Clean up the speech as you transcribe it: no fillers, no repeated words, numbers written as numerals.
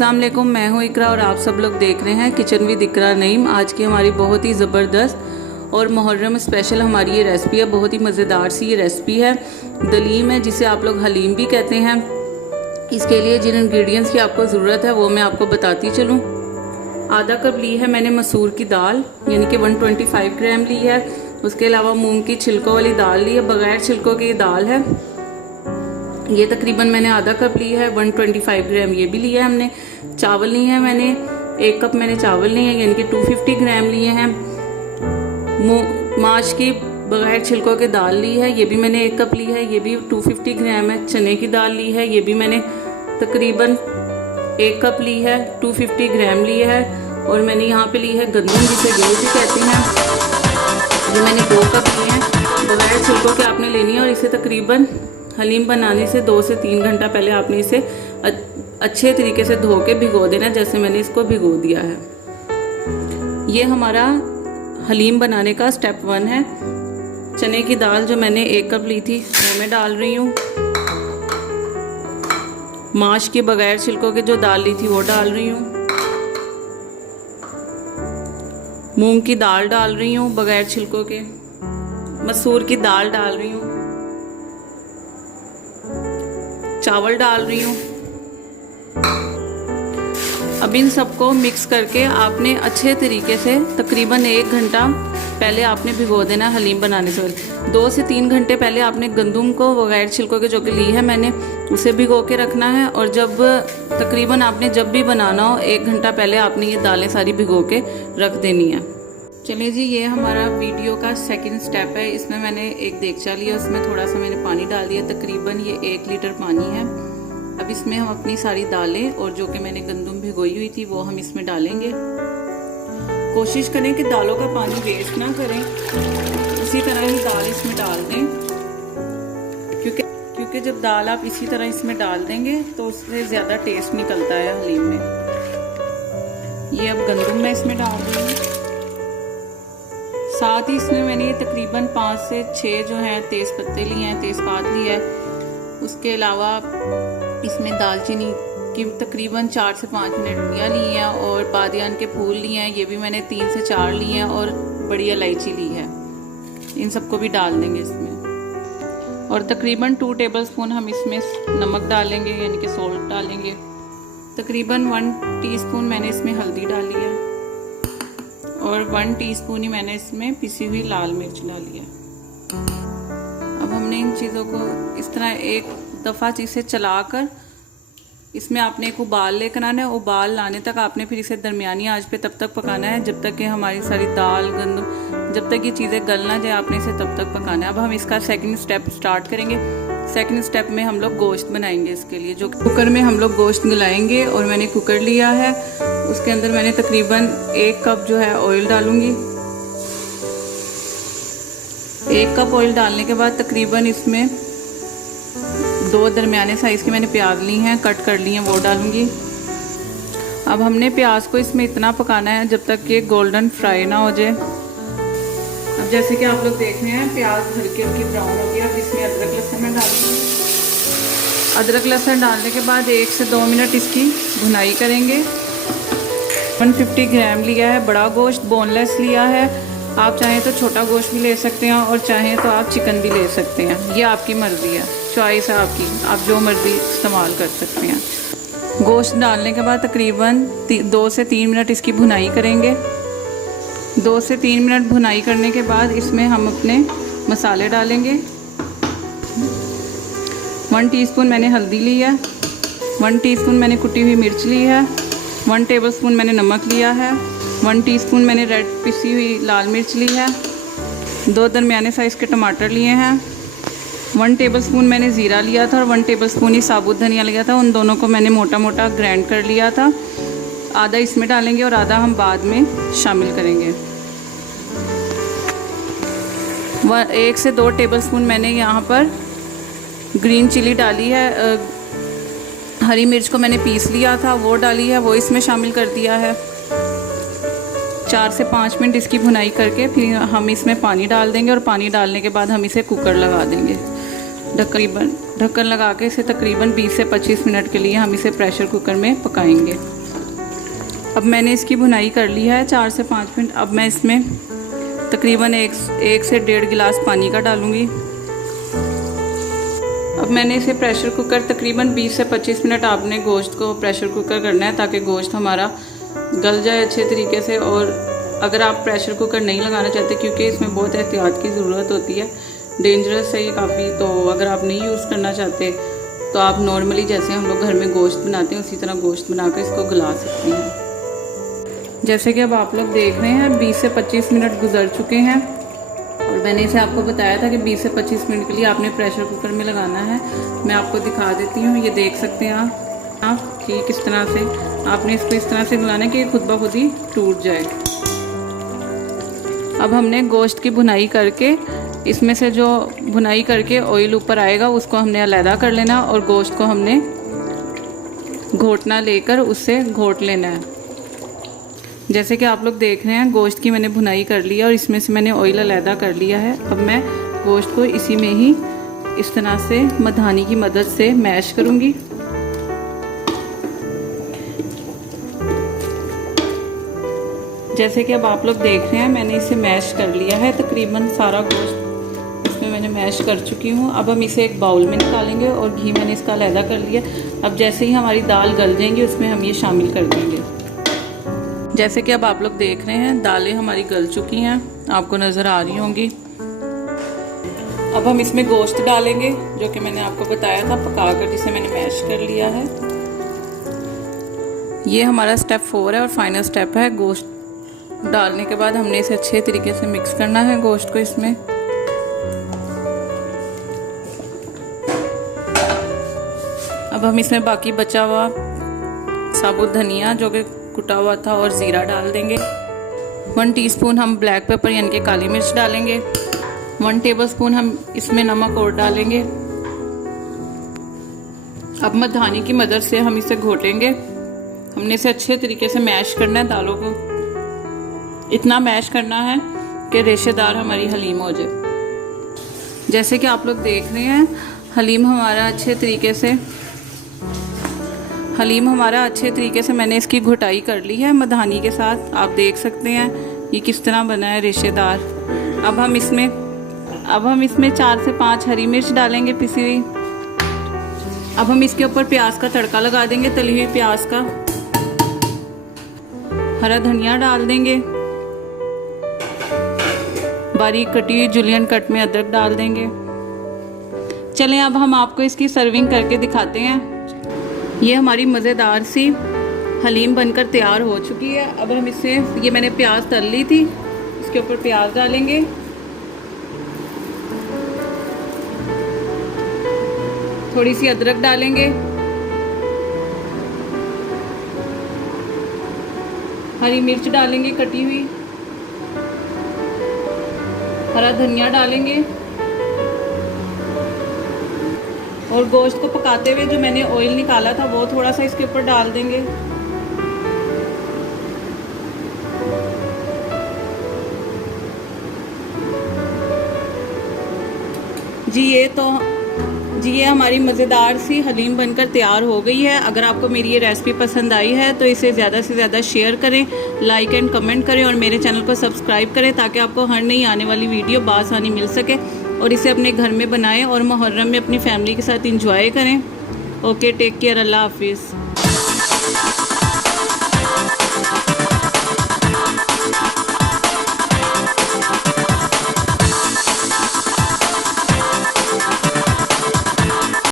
अस्सलाम वालेकुम, मैं हूँ इकरा और आप सब लोग देख रहे हैं किचन विद इकरा नईम। आज की हमारी बहुत ही ज़बरदस्त और मुहर्रम स्पेशल हमारी ये रेसिपी है। बहुत ही मज़ेदार सी ये रेसिपी है। दलीम है, जिसे आप लोग हलीम भी कहते हैं। इसके लिए जिन इंग्रेडिएंट्स की आपको ज़रूरत है वो मैं आपको बताती चलूँ। आधा कप ली है मैंने मसूर की दाल, यानी कि 125 ग्राम ली है। उसके अलावा मूंग की छिलकों वाली दाल ली है, बग़ैर छिलकों की दाल है। ये तकरीबन मैंने आधा कप ली है। 125 ग्राम ये भी लिया है हमने। चावल लिए हैं मैंने 1 कप मैंने चावल लिए हैं, यानी कि 250 ग्राम लिए हैं। माश की बग़ैर छिलकों की दाल ली है, ये भी मैंने 1 कप ली है, ये भी 250 ग्राम है। चने की दाल ली है, ये भी मैंने तकरीबन 1 कप ली है, 250 ग्राम ली है। और मैंने यहाँ पे ली है गंदम, जिसे गेहूं भी कहते हैं, ये मैंने 2 कप लिए हैं। बग़ैर छिलकों के आपने लेनी है और इसे तकरीबन हलीम बनाने से 2 से 3 घंटा पहले आपने इसे अच्छे तरीके से धो के भिगो देना, जैसे मैंने इसको भिगो दिया है। ये हमारा हलीम बनाने का स्टेप 1 है। चने की दाल जो मैंने 1 कप ली थी वो मैं डाल रही हूँ। माश के बगैर छिलकों के जो दाल ली थी वो डाल रही हूँ। मूंग की दाल डाल रही हूँ बगैर छिलकों के। मसूर की दाल डाल रही हूँ। चावल डाल रही हूँ। अब इन सबको मिक्स करके आपने अच्छे तरीके से तकरीबन 1 घंटा पहले आपने भिगो देना हलीम बनाने से पहले। 2 से 3 घंटे पहले आपने गंदम को बगैर छिलकों के जो कि ली है मैंने, उसे भिगो के रखना है। और जब तकरीबन आपने जब भी बनाना हो 1 घंटा पहले आपने ये दालें सारी भिगो के रख देनी है। चलिए जी, ये हमारा वीडियो का सेकंड स्टेप है। इसमें मैंने एक देगचा लिया, उसमें थोड़ा सा मैंने पानी डाल दिया, तकरीबन ये 1 लीटर पानी है। अब इसमें हम अपनी सारी दालें और जो कि मैंने गंदम भिगोई हुई थी वो हम इसमें डालेंगे। कोशिश करें कि दालों का पानी वेस्ट ना करें, इसी तरह ही दाल इसमें डाल दें, क्योंकि जब दाल आप इसी तरह इसमें डाल देंगे तो उससे ज़्यादा टेस्ट निकलता है हलीम में। ये अब गंदम मैं इसमें डाल रही हूँ। साथ ही इसमें मैंने तकरीबन 5 से 6 जो है तेज़ पत्ते लिए हैं, तेज़पात लिया है। उसके अलावा इसमें दालचीनी की तकरीबन 4 से 5 मिनटियाँ ली हैं और बादियान के फूल लिए हैं, ये भी मैंने 3 से 4 लिए हैं। और बड़ी इलायची ली है, इन सबको भी डाल देंगे इसमें। और तकरीबन 2 टेबलस्पून हम इसमें नमक डालेंगे, यानी कि सॉल्ट डालेंगे। तकरीबन 1 टीस्पून मैंने इसमें हल्दी डाली है और 1 टीस्पून ही मैंने इसमें पिसी हुई लाल मिर्च डाली है। अब हमने इन चीज़ों को इस तरह एक दफ़ा इसे चलाकर इसमें आपने एक उबाल लेकर आना है। उबाल लाने तक आपने फिर इसे दरमियानी आंच पे तब तक पकाना है जब तक कि हमारी सारी दाल गंदम, जब तक ये चीज़ें गल ना जाए आपने इसे तब तक पकाना है। अब हम इसका सेकंड स्टेप स्टार्ट करेंगे। सेकंड स्टेप में हम लोग गोश्त बनाएंगे। इसके लिए जो कुकर में हम लोग गोश्त गलाएंगे, और मैंने कुकर लिया है, उसके अंदर मैंने तकरीबन 1 कप जो है ऑयल डालूंगी। 1 कप ऑयल डालने के बाद तकरीबन इसमें 2 दरमियाने साइज़ की मैंने प्याज ली हैं, कट कर ली हैं, वो डालूंगी। अब हमने प्याज को इसमें इतना पकाना है जब तक कि गोल्डन फ्राई ना हो जाए। अब जैसे कि आप लोग देख रहे हैं प्याज हल्की हल्की ब्राउन हो गया। अब इसमें अदरक लहसुन में डालूंगी। अदरक लहसुन डालने के बाद 1 से 2 मिनट इसकी भुनाई करेंगे। 150 ग्राम लिया है बड़ा गोश्त, बोनलेस लिया है। आप चाहें तो छोटा गोश्त भी ले सकते हैं और चाहें तो आप चिकन भी ले सकते हैं, ये आपकी मर्ज़ी है, चॉइस है आपकी, आप जो मर्ज़ी इस्तेमाल कर सकते हैं। गोश्त डालने के बाद तकरीबन 2 से 3 मिनट इसकी भुनाई करेंगे। 2 से 3 मिनट भुनाई करने के बाद इसमें हम अपने मसाले डालेंगे। 1 टीस्पून मैंने हल्दी ली है, 1 टीस्पून मैंने कुटी हुई मिर्च ली है, 1 टेबलस्पून मैंने नमक लिया है, 1 टीस्पून मैंने रेड पिसी हुई लाल मिर्च ली है, 2 दरमियाने साइज़ के टमाटर लिए हैं, 1 टेबलस्पून मैंने ज़ीरा लिया था और 1 टेबलस्पून ही साबुत धनिया लिया था। उन दोनों को मैंने मोटा मोटा ग्राइंड कर लिया था। आधा इसमें डालेंगे और आधा हम बाद में शामिल करेंगे। 1 से 2 टेबलस्पून मैंने यहाँ पर ग्रीन चिली डाली है। हरी मिर्च को मैंने पीस लिया था, वो डाली है, वो इसमें शामिल कर दिया है। 4 से 5 मिनट इसकी भुनाई करके फिर हम इसमें पानी डाल देंगे और पानी डालने के बाद हम इसे कुकर लगा देंगे। ढक्कन लगा के इसे तकरीबन 20 से 25 मिनट के लिए हम इसे प्रेशर कुकर में पकाएंगे। अब मैंने इसकी भुनाई कर ली है 4 से 5 मिनट। अब मैं इसमें तकरीबन एक से 1.5 गिलास पानी का डालूँगी। अब मैंने इसे प्रेशर कुकर तकरीबन 20 से 25 मिनट आपने गोश्त को प्रेशर कुकर करना है ताकि गोश्त हमारा गल जाए अच्छे तरीके से। और अगर आप प्रेशर कुकर नहीं लगाना चाहते, क्योंकि इसमें बहुत एहतियात की ज़रूरत होती है, डेंजरस है ये काफ़ी, तो अगर आप नहीं यूज़ करना चाहते तो आप नॉर्मली जैसे हम लोग घर में गोश्त बनाते हैं उसी तरह गोश्त बनाकर इसको गला सकते हैं। जैसे कि अब आप लोग देख रहे हैं 20 से 25 मिनट गुजर चुके हैं और मैंने इसे आपको बताया था कि 20 से 25 मिनट के लिए आपने प्रेशर कुकर में लगाना है। मैं आपको दिखा देती हूँ, ये देख सकते हैं आप कि किस तरह से आपने इसको इस तरह से गलाना है कि खुद ब खुद ही टूट जाए। अब हमने गोश्त की भुनाई करके इसमें से जो भुनाई करके ऑयल ऊपर आएगा उसको हमने अलहदा कर लेना और गोश्त को हमने घोटना लेकर उससे घोट लेना है। जैसे कि आप लोग देख रहे हैं गोश्त की मैंने भुनाई कर लिया और इसमें से मैंने ऑयल अलहदा कर लिया है। अब मैं गोश्त को इसी में ही इस तरह से मधानी की मदद से मैश करूँगी। जैसे कि अब आप लोग देख रहे हैं मैंने इसे मैश कर लिया है, तकरीबन सारा गोश्त इसमें मैंने मैश कर चुकी हूँ। अब हम इसे एक बाउल में निकालेंगे और घी मैंने इसका अलहदा कर लिया। अब जैसे ही हमारी दाल गल जाएंगी उसमें हम ये शामिल कर देंगे। जैसे कि अब आप लोग देख रहे हैं दालें हमारी गल चुकी हैं, आपको नज़र आ रही होंगी। अब हम इसमें गोश्त डालेंगे जो कि मैंने आपको बताया था पकाकर, जिसे मैंने मैश कर लिया है। ये हमारा स्टेप 4 है और फाइनल स्टेप है। गोश्त डालने के बाद हमने इसे अच्छे तरीके से मिक्स करना है गोश्त को इसमें। अब हम इसमें बाकी बचा हुआ साबुत धनिया जो कि कुटा हुआ था और ज़ीरा डाल देंगे। 1 टीस्पून हम ब्लैक पेपर यानी कि काली मिर्च डालेंगे। 1 टेबलस्पून हम इसमें नमक और डालेंगे। अब मधानी की मदद से हम इसे घोटेंगे। हमने इसे अच्छे तरीके से मैश करना है, दालों को इतना मैश करना है कि रेशेदार हमारी हलीम हो जाए। जैसे कि आप लोग देख रहे हैं हलीम हमारा अच्छे तरीके से मैंने इसकी घुटाई कर ली है मधानी के साथ। आप देख सकते हैं ये किस तरह बना है, रेशेदार। अब हम इसमें 4 से 5 हरी मिर्च डालेंगे पिसी हुई। अब हम इसके ऊपर प्याज का तड़का लगा देंगे, तली हुई प्याज का। हरा धनिया डाल देंगे, बारीक कटी हुई जुलियन कट में अदरक डाल देंगे। चलें अब हम आपको इसकी सर्विंग करके दिखाते हैं। ये हमारी मज़ेदार सी हलीम बनकर तैयार हो चुकी है। अब हम इसे, ये मैंने प्याज तल ली थी, इसके ऊपर प्याज डालेंगे। थोड़ी सी अदरक डालेंगे, हरी मिर्च डालेंगे कटी हुई, हरा धनिया डालेंगे और गोश्त को पकाते हुए जो मैंने ऑयल निकाला था वो थोड़ा सा इसके ऊपर डाल देंगे। जी ये हमारी मज़ेदार सी हलीम बनकर तैयार हो गई है। अगर आपको मेरी ये रेसिपी पसंद आई है तो इसे ज़्यादा से ज़्यादा शेयर करें, लाइक एंड कमेंट करें और मेरे चैनल को सब्सक्राइब करें ताकि आपको हर नई आने वाली वीडियो बासानी मिल सके। और इसे अपने घर में बनाएं और मुहर्रम में अपनी फैमिली के साथ इंजॉय करें। ओके, टेक केयर, अल्लाह हाफिज़।